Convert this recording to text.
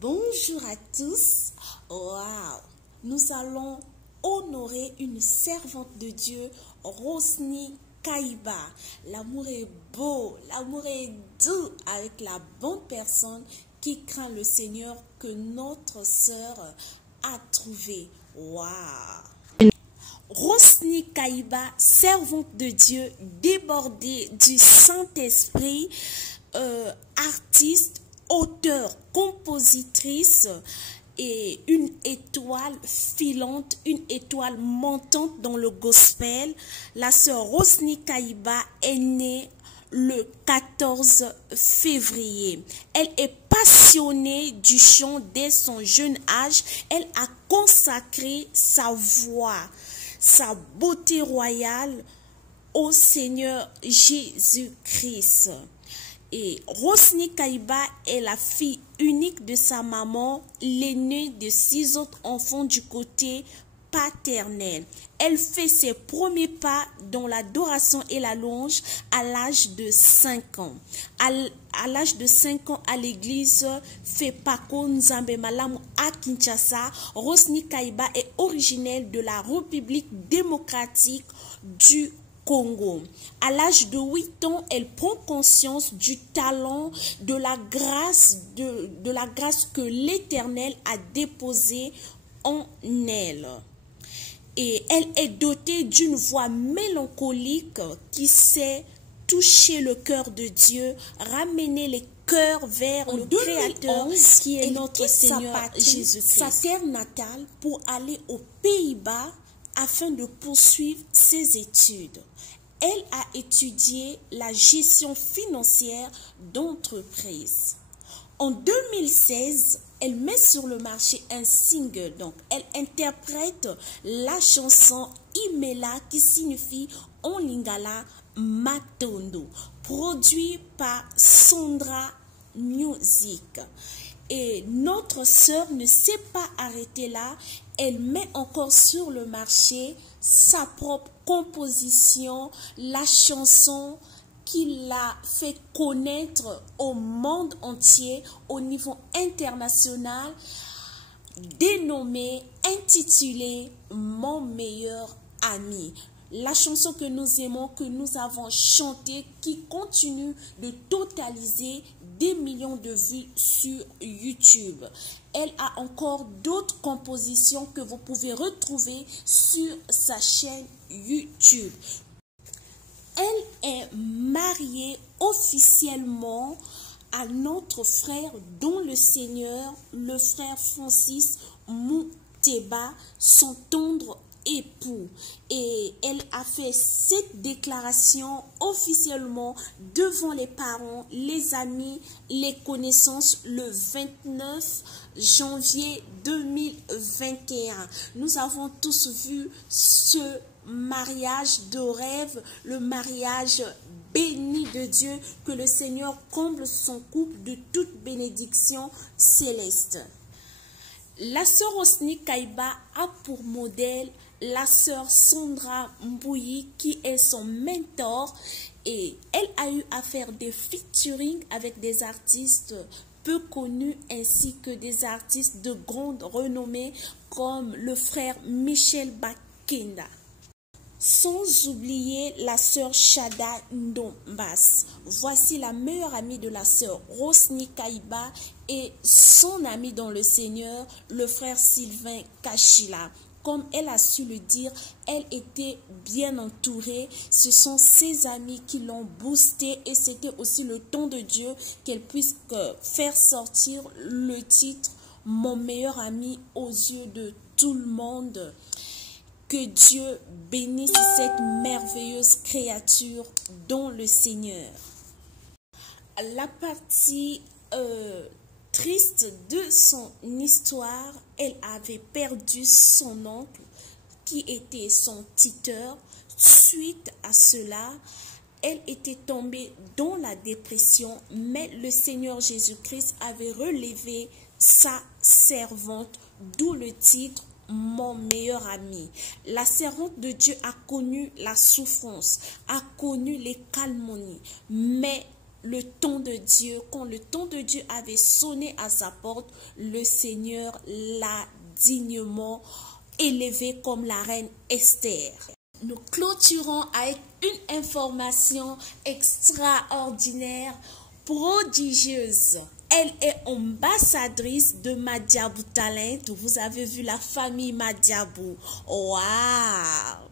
Bonjour à tous. Waouh! Nous allons honorer une servante de Dieu, Rosny Kaiba. L'amour est beau, l'amour est doux avec la bonne personne qui craint le Seigneur que notre sœur a trouvé. Waouh! Rosny Kaiba, servante de Dieu, débordée du Saint-Esprit, artiste, auteure, compositrice et une étoile filante, une étoile montante dans le gospel. La sœur Rosny Kaiba est née le 14 février. Elle est passionnée du chant dès son jeune âge. Elle a consacré sa voix, sa beauté royale au Seigneur Jésus-Christ. Et Rosny Kaiba est la fille unique de sa maman, l'aînée de 6 autres enfants du côté paternel. Elle fait ses premiers pas dans l'adoration et la louange à l'âge de 5 ans. À l'âge de 5 ans, à l'église Fepako Nzambe Malamu à Kinshasa, Rosny Kaiba est originaire de la République démocratique du Congo. À l'âge de 8 ans, elle prend conscience du talent, de la grâce que l'Éternel a déposée en elle. Et elle est dotée d'une voix mélancolique qui sait toucher le cœur de Dieu, ramener les cœurs vers le Créateur qui est notre Seigneur Jésus-Christ. Sa terre natale pour aller aux Pays-Bas afin de poursuivre ses études. Elle a étudié la gestion financière d'entreprise. En 2016, elle met sur le marché un single. Donc, elle interprète la chanson Imela qui signifie en lingala Matondo, produit par Sandra Music. Et notre sœur ne s'est pas arrêtée là. Elle met encore sur le marché sa propre composition, la chanson qui l'a fait connaître au monde entier, au niveau international, dénommée, intitulée « Mon meilleur ami ». La chanson que nous aimons, que nous avons chantée, qui continue de totaliser des millions de vues sur YouTube. Elle a encore d'autres compositions que vous pouvez retrouver sur sa chaîne YouTube. Elle est mariée officiellement à notre frère dans le Seigneur, le frère Francis Mouteba, son tendre époux. Et elle a fait cette déclaration officiellement devant les parents, les amis, les connaissances le 29 janvier 2021. Nous avons tous vu ce mariage de rêve, le mariage béni de Dieu, que le Seigneur comble son couple de toute bénédiction céleste. La sœur Rosny Kaiba a pour modèle la sœur Sandra Mbouyi qui est son mentor, et elle a eu à faire des featuring avec des artistes peu connus ainsi que des artistes de grande renommée comme le frère Michel Bakenda. Sans oublier la sœur Chada Ndombas. Voici la meilleure amie de la sœur Rosny Kaiba et son ami dans le Seigneur, le frère Sylvain Kachila. Comme elle a su le dire, elle était bien entourée. Ce sont ses amis qui l'ont boostée et c'était aussi le temps de Dieu qu'elle puisse faire sortir le titre « Mon meilleur ami » aux yeux de tout le monde. Que Dieu bénisse cette merveilleuse créature dans le Seigneur. La partie triste de son histoire, elle avait perdu son oncle qui était son tuteur. Suite à cela, elle était tombée dans la dépression, mais le Seigneur Jésus-Christ avait relevé sa servante, d'où le titre mon meilleur ami. La servante de Dieu a connu la souffrance, a connu les calomnies, mais le temps de Dieu, quand le temps de Dieu avait sonné à sa porte, le Seigneur l'a dignement élevée comme la reine Esther. Nous clôturons avec une information extraordinaire, prodigieuse. Elle est ambassadrice de Madiabou Talent. Vous avez vu la famille Madiabou. Waouh!